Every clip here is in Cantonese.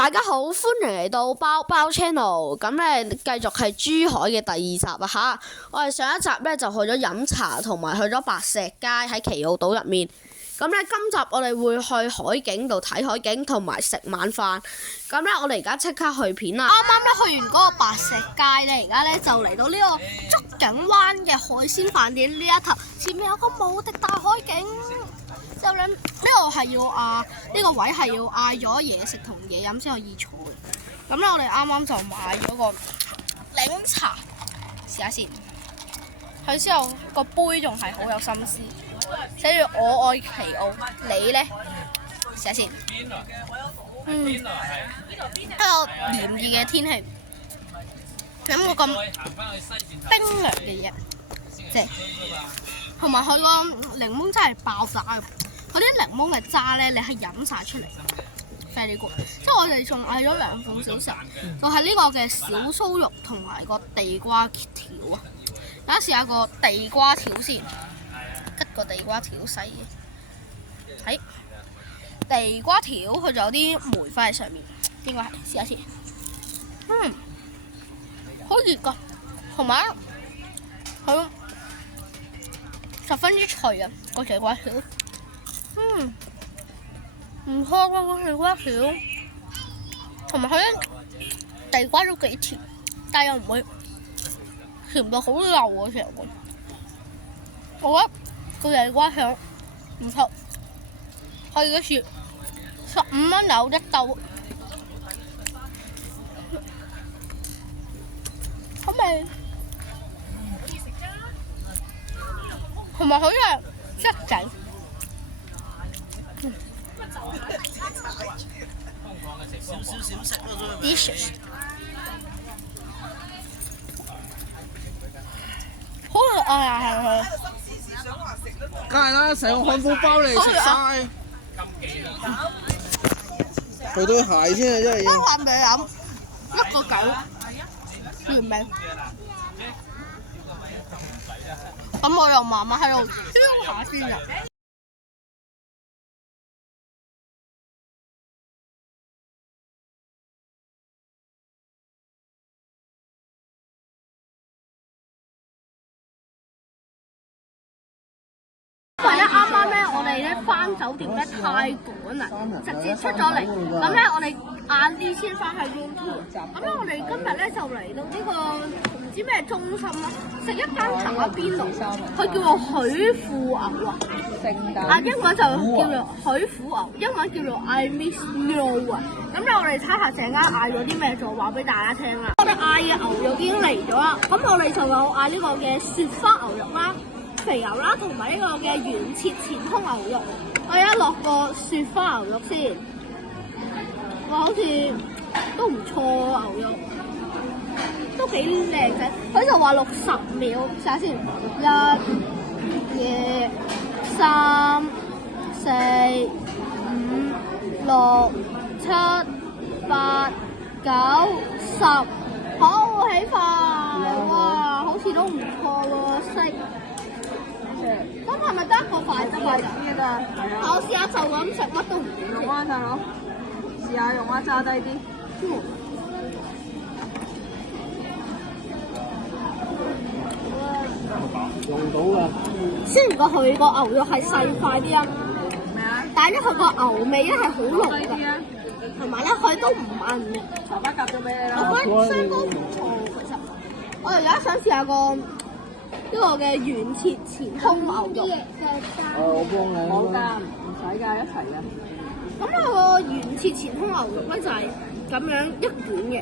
大家好，歡迎嚟到包包 channel。咁咧繼續係珠海嘅第二集啊嚇！我哋上一集咧就去咗飲茶，同埋去咗白石街喺旗澳島入面。咁咧今集我哋會去海景度睇海景，同埋食晚飯。咁咧我哋而家即刻去片啦！啱啱咧去完嗰個白石街咧，而家咧就嚟到呢個竹景灣嘅海鮮飯店呢一頭，前面有個無敵大海景。之後咧呢度係要呢個位係要嗌咗嘢食同嘢飲先可以坐嘅。咁咧我哋啱啱就買咗個檸茶，試下先。佢之後個杯仲係好有心思，寫住我愛旗澳，你咧試下先。一個炎熱嘅天氣，飲個咁冰涼嘅嘢，正。同埋佢個檸檬真係爆炸嘅，嗰啲檸檬嘅渣咧，你係飲晒出嚟㗎，very good。即係我哋仲嗌咗2款小食，就係呢個嘅小酥肉同埋個地瓜條啊！大家試下個地瓜條先，吉個地瓜條細嘅，係地瓜條，佢仲有啲梅花喺上面，應該係試下先。好熱㗎，同埋佢十分之脆啊！個地瓜條，唔錯啊！個地瓜條，同埋佢啲地瓜都幾甜，但又唔會甜到好流啊！成個，我覺得個地瓜條唔錯，可以幾時15蚊有一兜，好味。同埋佢係質仔，delicious，好可愛啊！係佢，梗係啦，成個漢堡包你食晒，佢對鞋先啊，真係要。包飯俾你飲，一個9，原味。咁我又慢慢喺度燒下先啊！因為咧啱啱咧我哋咧返酒店咧太趕啦，直接出咗嚟。咁咧我哋晏啲先返去 room tour。咁咧我哋今日咧就嚟到呢個唔知咩中心啦，食一間茶邊爐，佢叫做許富牛啊。英文就叫做許富牛，英文叫做 I Miss You 啊。咁咧我哋睇下陣間嗌咗啲咩，就話俾大家聽啦。我哋嗌嘅牛肉已經嚟咗啦，咁我哋就有嗌呢個嘅雪花牛肉啦。肥牛啦，同埋呢個嘅原切前胸牛肉，我而家落個雪花牛肉先，哇，好似都唔錯喎，牛肉都幾靚仔。佢就話60秒，試下先，1、2、3、4、5、6、7、8、9、10，好起飯，哇，好似都唔錯喎，色。咁係咪得一個筷子㗎？我試下就咁食，乜都唔點。用啊，大佬，試下用啊，揸低啲。用到㗎。雖然佢個牛肉係細塊啲啊，但係咧佢個牛味咧係好濃㗎，同埋咧佢都唔韌嘅。茶包夾咗俾你啦。我覺得相當唔錯，其實。我哋而家想試下個呢個嘅原切前胸牛肉。我幫你。冇㗎，唔使㗎，一齊㗎。咁呢個原切前胸牛肉咧就係咁樣一卷嘅，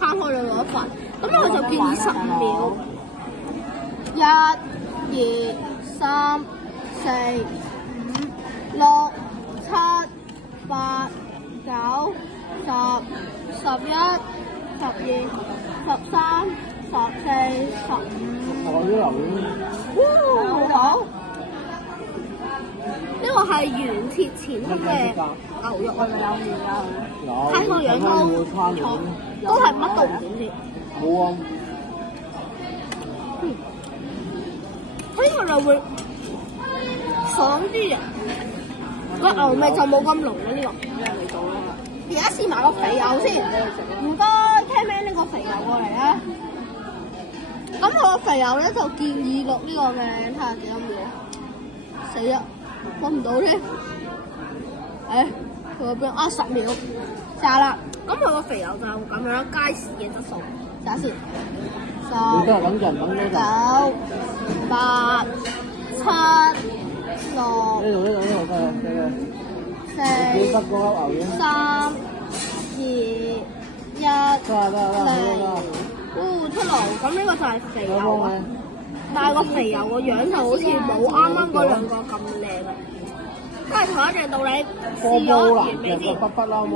攤開咗攞一份，咁咧佢就叫20秒。1、2、3、4、5、6、7、8、9、10、11、12、13、14、15。我啲牛丸。好。呢個係原切前胸嘅牛肉，係咪有面㗎？有。睇個樣都錯，都係乜都唔點添。冇啊。呢個就會爽啲嘅，個牛味就冇咁濃嘅呢個。咩味道咧？而家試埋個肥牛先，唔該 ，Kman 呢個肥牛過嚟啊！咁佢個肥牛咧就建議錄呢個嘅，睇下幾多秒。死啦，揾唔到添。佢嗰邊啊10秒，炸啦！咁佢個肥牛就咁樣街市嘅質素，睇下先。你都係等人等多陣。 9、8、7、6、呢度4、幾粒牛丸。 3、2、1，嚟。出爐，咁呢個就係肥牛啊！但係個肥牛個樣就好似冇啱啱嗰兩個咁靚啊！都係同一隻道理，試咗完未先？筆筆啦，好冇？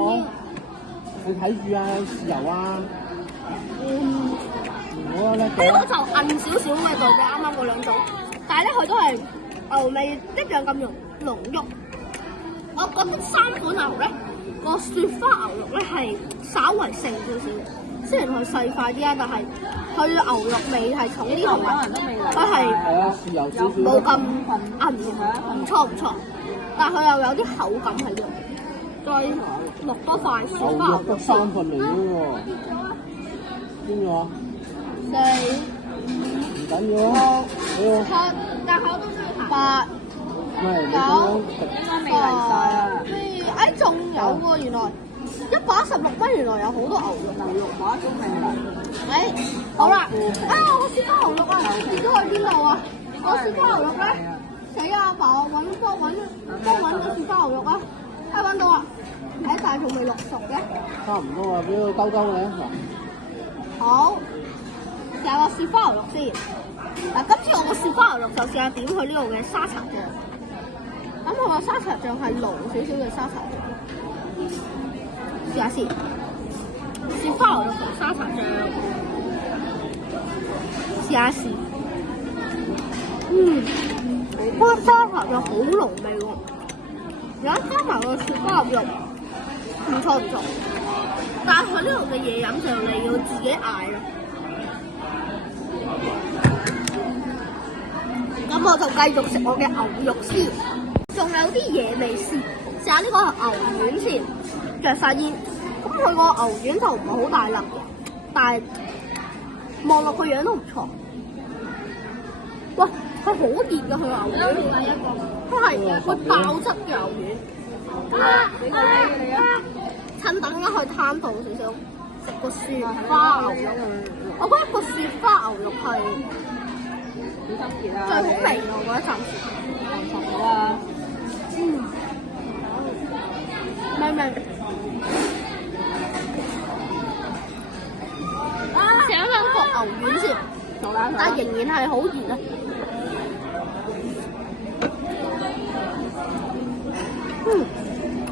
你睇住啊，豉油啊！好啊，叻嘅。呢個就韌少少嘅對比啱啱嗰兩種，但係咧佢都係牛味一樣咁濃郁。我覺得3款牛咧，個雪花牛肉咧係稍為剩少少。雖然佢細塊啲啊，但係佢牛肉味係重啲，同埋佢係冇咁韌，唔錯。但係佢又有啲口感喺度，再落多塊雪花牛肉得3份嚟嘅喎，邊個啊？4、唔緊要啊， 7，但係我都想8、9、未嚟晒啊！仲有喎，原來116蚊，原來有好多牛肉把中未嚟。好啦，我個雪花牛肉啊，跌咗去邊度啊？我雪花牛肉咧，死啊！阿爸，我幫揾個雪花牛肉啊！揾到啊！但係仲未淥熟嘅。差唔多啊，俾佢兜兜你啊！好，試下個雪花牛肉先。嗱，今次我個雪花牛肉就試下點佢呢度嘅沙茶醬。咁佢個沙茶醬係濃少少嘅沙茶醬。試下先，雪花牛肉同沙茶醬，試下試。嗰個沙茶醬好濃味喎，而家加埋個雪花牛肉，唔錯。但係佢呢度嘅嘢飲就你要自己嗌啦。咁我就繼續食我嘅牛肉先，仲有啲嘢未試，試下呢個牛丸先。着晒煙，咁佢個牛丸就唔係好大粒嘅，但係望落個樣都唔錯。哇，佢好熱㗎佢個牛丸，佢爆汁嘅牛丸。趁等間去攤到少少，食個雪花牛肉。我覺得個雪花牛肉係最好味嘅，我覺得暫時。好啊。明。食一兩個牛丸先，但係仍然係好熱啊！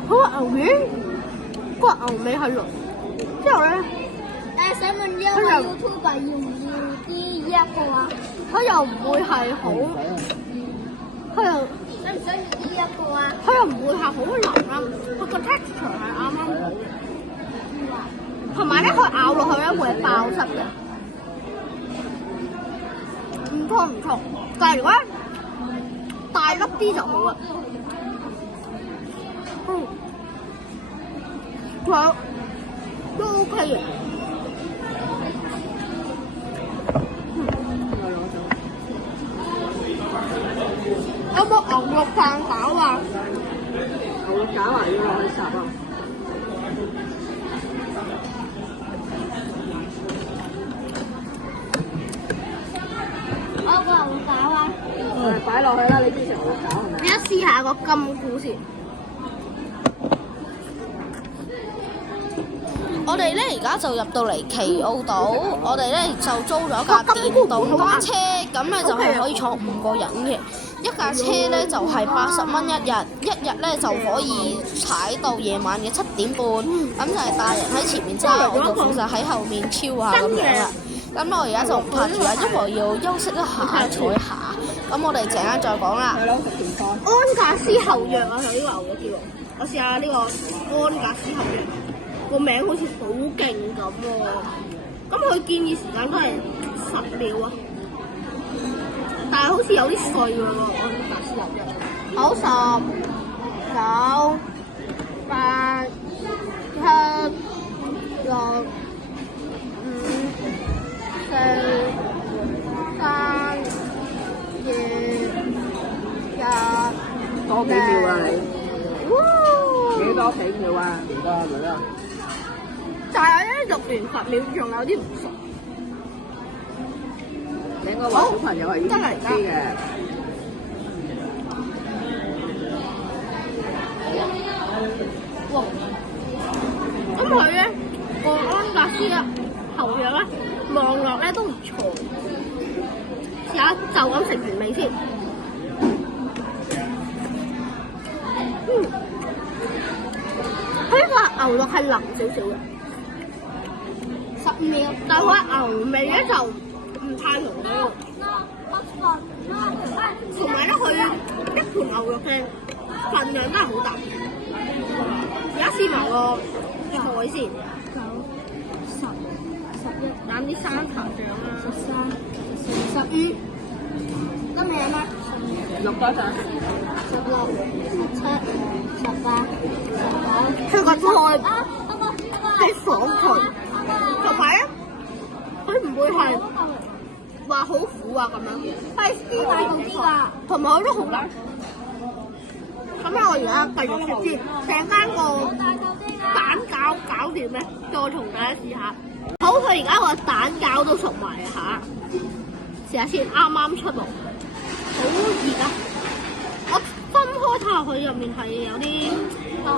好牛丸，個牛味係濃，之後咧，想問呢個 YouTuber 要唔要啲一個啊？佢又唔會係好，佢又想唔想要啲一個啊？佢又唔會係好腍啊，佢個 texture 係啱啱好嘅。同埋咧，佢咬落去咧會係爆汁嘅，唔錯。但係如果大粒啲就好啦。仲有都 OK 嘅。有冇牛肉飯餃啊？牛肉餃啊，要落去烚啊！我個牛餃啊！擺落去啦，你之前牛肉餃係咪？你一試下個金菇先。我哋咧而家就入到嚟奇澳島，我哋咧就租咗架電動單車，咁咧就係可以坐5個人嘅。一架車咧就係80蚊一日咧就可以踩到夜晚嘅7點半，咁就係大人喺前面揸，我就負責喺後面超下咁樣啦。咁我而家就唔拍住啦，因為要休息一下坐一下。咁我哋陣間再講啦。安格斯後約啊，佢呢個牛肉叫，我試下呢個安格斯後約。個名好似好勁咁喎，咁佢建議時間都係10秒啊，但係好似有啲碎喎個安格斯後約。好，10、9、8、7、6、5、4、3、2、1， 6、5、4、3、2、1。多幾秒啊你？幾多幾秒啊？幾多女啊？但係咧讀完10秒仲有啲唔熟。你應該話小朋友係要知嘅。哇！咁佢咧個安格斯嘅牛肉咧望落咧都唔錯。試下就咁食完味先。佢個牛肉係腍少少嘅，10秒，但係佢牛味咧就唔太濃嘅。同埋咧，佢一盤牛肉嘅份量都係好大。而家試埋個菜先，9、10、11，攬啲生茶醬啦，13、14、15，得未啊媽？6多陣，16、17、18、19。佢個菜係爽脆，同埋咧，佢唔會係話好苦啊咁樣，係絲帶好啲㗎，同埋佢都好腍。咁咧，我而家繼續食先，成間個蛋餃搞掂咧，再同大家試下。好，佢而家個蛋餃都熟埋嚇，試下先，啱啱出爐，好熱啊！我分開睇下佢入面係有啲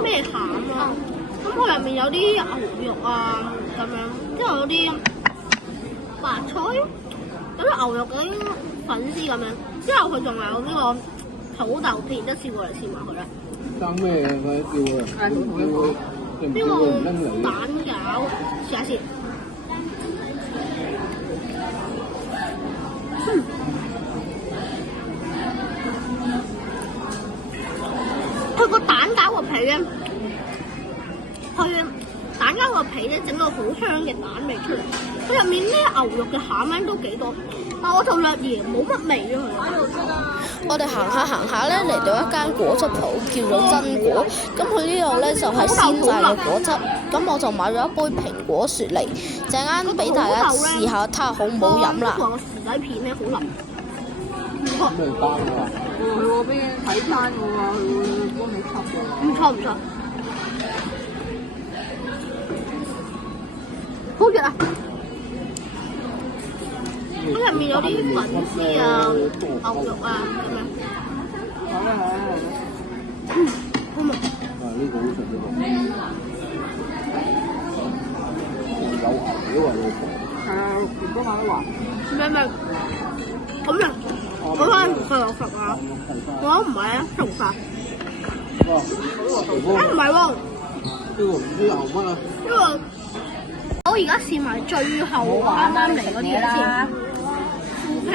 咩餡啊，咁佢入面有啲牛肉啊咁樣，之後有啲白菜，有啲牛肉嗰啲粉絲咁樣，之後佢仲有呢個土豆片，一試過嚟試埋佢啦。生咩佢叫啊？係好同一個。呢個蛋餃試下先。佢個蛋餃個皮咧，佢蛋餃個皮咧整到好香嘅蛋味出嚟。佢入面呢牛肉嘅餡咧都幾多，但我就略嫌冇乜味咯佢。我哋行下咧，嚟到一間果汁鋪，叫做真果。咁佢呢度咧就係鮮製嘅果汁。咁我就買咗一杯蘋果雪梨，陣間俾大家試下，睇下好唔好飲啦。個薯仔片咧好腍，唔錯。咩單啊？佢嗰邊睇餐嘅喎，佢會幫你插嘅。唔錯唔錯，好熱啊！咁入面有啲粉絲啊、牛肉啊咁樣。好啦好啦好啦。好味。啊呢個好食呢個。有牛料啊呢個。係啊，全部買得還。咩？咁樣，我翻唔佢有食啊？我唔係啊，仲發。哇！唔係喎，呢個唔知牛乜啊？呢個我而家試埋最後啱啱嚟嗰啲嘢先，腐皮。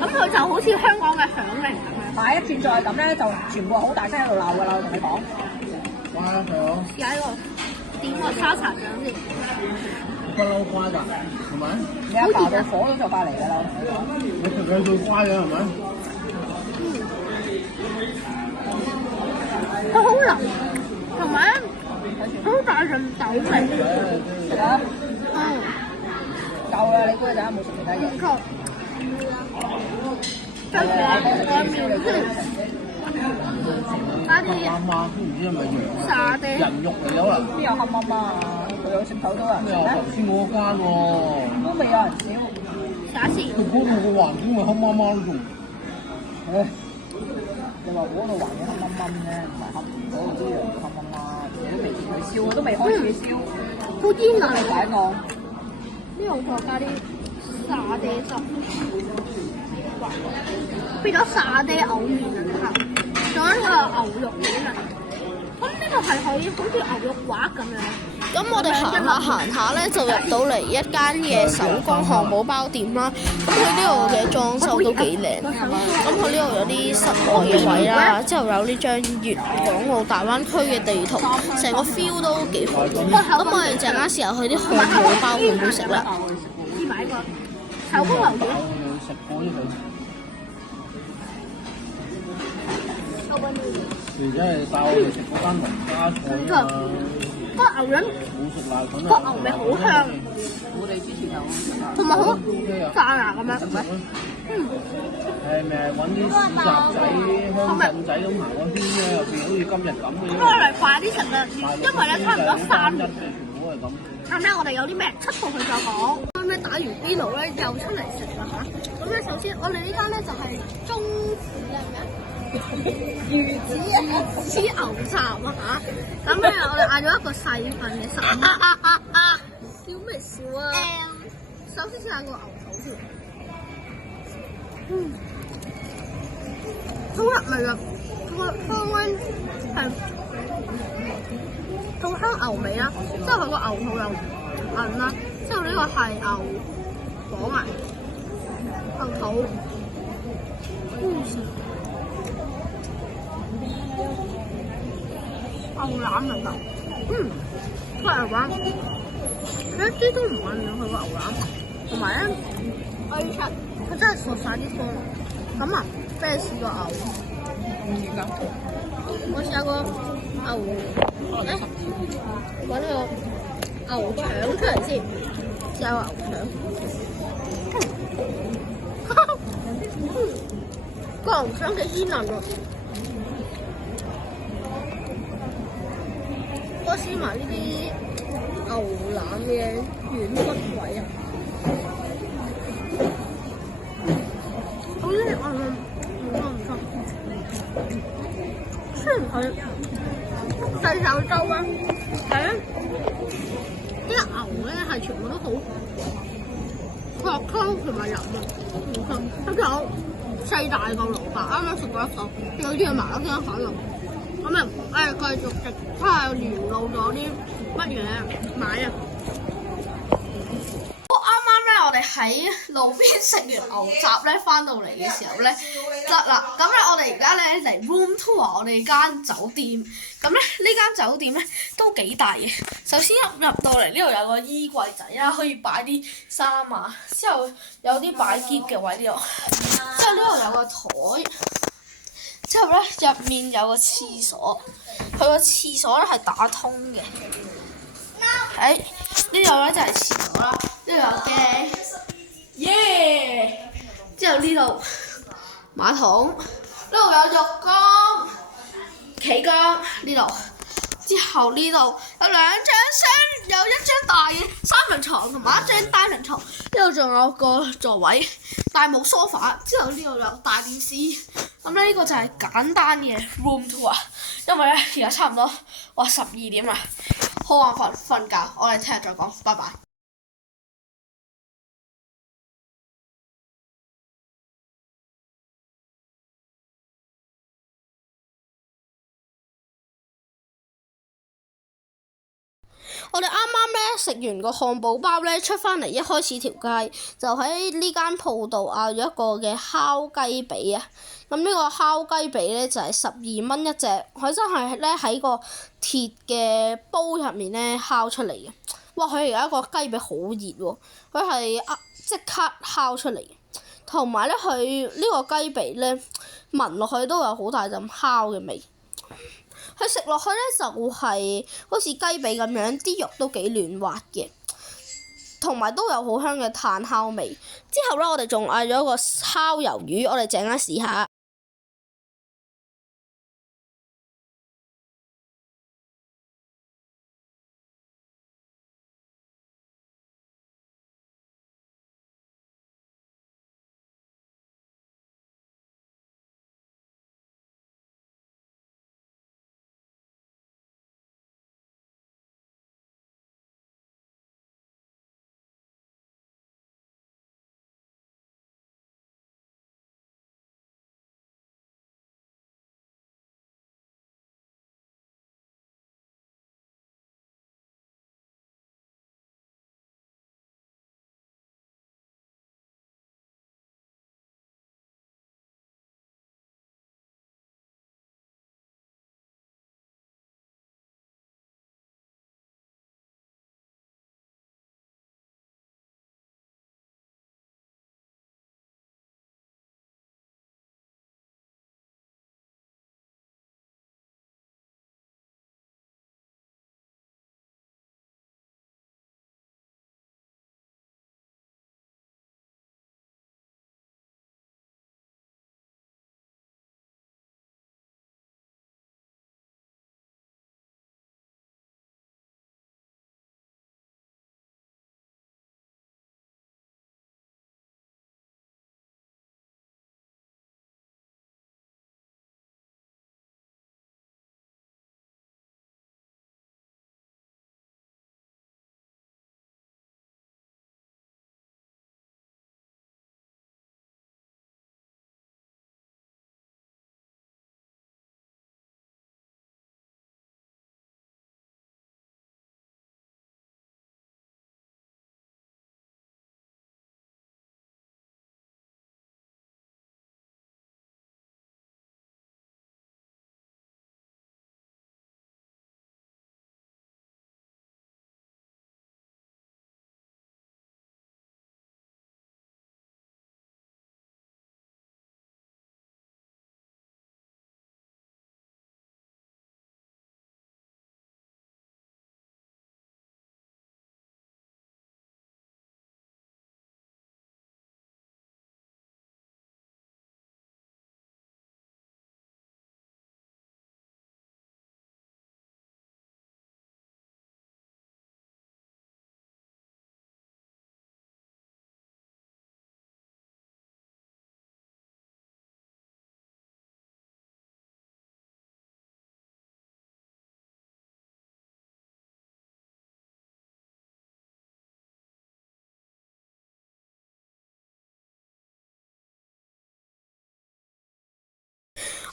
咁佢就好似香港嘅響鈴咁樣。買一轉再咁咧，就全部好大聲喺度鬧㗎啦！我同你講。乖啊，係啊，試下呢個點個沙茶醬先。不嬲乖㗎，係咪？你阿爸到火都就快嚟㗎啦！你食佢最乖嘅係咪？佢好腍，同埋咧好大陣豆味。啊，夠啦！你估你陣間冇食其他嘢？唔錯。跟住外面先加啲媽媽都唔知係咪沙爹。人肉嚟咗啦？邊有黑媽媽啊？佢有食頭都有人咩啊？頭先嗰間喎，都未有人燒。試下先。佢嗰度個環境咪黑媽媽都仲。唉，你話嗰度環境黑掹掹啫，唔係黑嗰度啲人黑掹掹，你都未見佢燒，佢都未開始燒。好煙啊！嚟解我。呢度再加啲沙爹汁，變咗沙爹牛麵啊！仲有呢個牛肉丸啊！咁呢個係可以好似牛肉滑咁樣。咁我哋行下咧，就入到嚟一間嘅手工漢堡包店啦。咁佢呢度嘅裝修都幾靚。咁佢呢度有啲室外嘅位啦，之後有呢張粵港澳大灣區嘅地圖，成個 feel 都幾好。咁我哋陣間試下佢啲漢堡包會唔會食啦？試埋呢個手工牛丸。食過呢手工牛丸。而家係帶我哋食嗰間農家菜啊嘛。佢個牛筋個牛味好香，我哋之前有同埋好 OK 啊，炸牙咁樣，誒咪揾啲市集仔、鄉鎮仔咁行個圈咧，入邊好似今日咁嘅咁我哋快啲食啦，因為咧差唔多3點。全部都係咁。啱咧，我哋有啲咩出到去再講。啱咧打完邊爐咧，又出嚟食啦嚇。咁咧，首先我哋呢間咧就係中子係咩？魚子牛雜啊嚇。咁咧，我哋嗌咗一個細份嘅15。笑咩笑啊？首先試下個牛肚先。好入味啊！個香咧係好香牛味啦，之後佢個牛肚又韌啦，之後呢個係牛果啊，牛肚，牛腩嚟㗎，佢牛腩一啲都唔韌嘅，佢個牛腩，同埋咧佢真係索晒啲湯。咁啊，不如試個牛，我試下個牛。揾個牛腸出嚟先，試下個牛腸。個牛腸幾鮮嫩喎！我試埋呢啲牛腩嘅軟骨位啊，好似唔錯。雖然佢細手粥啦，但係咧啲牛咧係全部都好滑湯同埋腍啊，唔錯。跟住我細大個蘿蔔，啱啱食過一口，有啲麻粒聲可能。咁啊繼續食，睇下聯路咗啲乜嘢買啊！我哋喺路邊食完牛雜咧，翻到嚟嘅時候咧，得啦。咁咧，我哋而家咧嚟 room tour 我哋間酒店。咁咧，呢間酒店咧都幾大嘅。首先入到嚟呢度有個衣櫃仔啦，可以擺啲衫啊。之後有啲擺篋嘅位呢度。之後呢度有個台。之後咧入面有個廁所，佢個廁所咧係打通嘅。喺呢度咧就係廁所啦，呢度有鏡，耶！之後呢度馬桶，呢度有浴缸、企缸呢度，之後呢度有2張雙，有一張大嘅3人床同埋一張單人床，呢度仲有個座位，但係冇 sofa。之後呢度有大電視，咁咧呢個就係簡單嘅 room tour。因為咧而家差唔多12點啦。好眼瞓覺，我哋聽日再講，拜拜。我哋啱啱咧食完個漢堡包咧，出翻嚟一開始條街就喺呢間鋪度嗌咗一個嘅烤雞髀啊！咁呢個烤雞髀咧就係12蚊一隻，佢真係咧喺個鐵嘅煲入面咧烤出嚟嘅。哇！佢而家個雞髀好熱喎，佢係即刻烤出嚟，同埋咧佢呢個雞髀咧聞落去都有好大陣烤嘅味。佢食落去咧就係好似雞髀咁樣，啲肉都幾嫩滑嘅，同埋都有好香嘅炭烤味。之後咧，我哋仲嗌咗個烤魷魚，我哋陣間試下。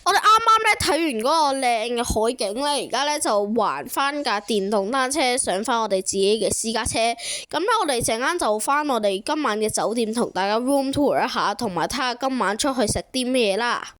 我哋啱啱咧睇完嗰個靚嘅海景咧，而家咧就還翻架電動單車上翻我哋自己嘅私家車。咁咧我哋陣間就翻我哋今晚嘅酒店同大家 room tour 一下，同埋睇下今晚出去食啲咩啦。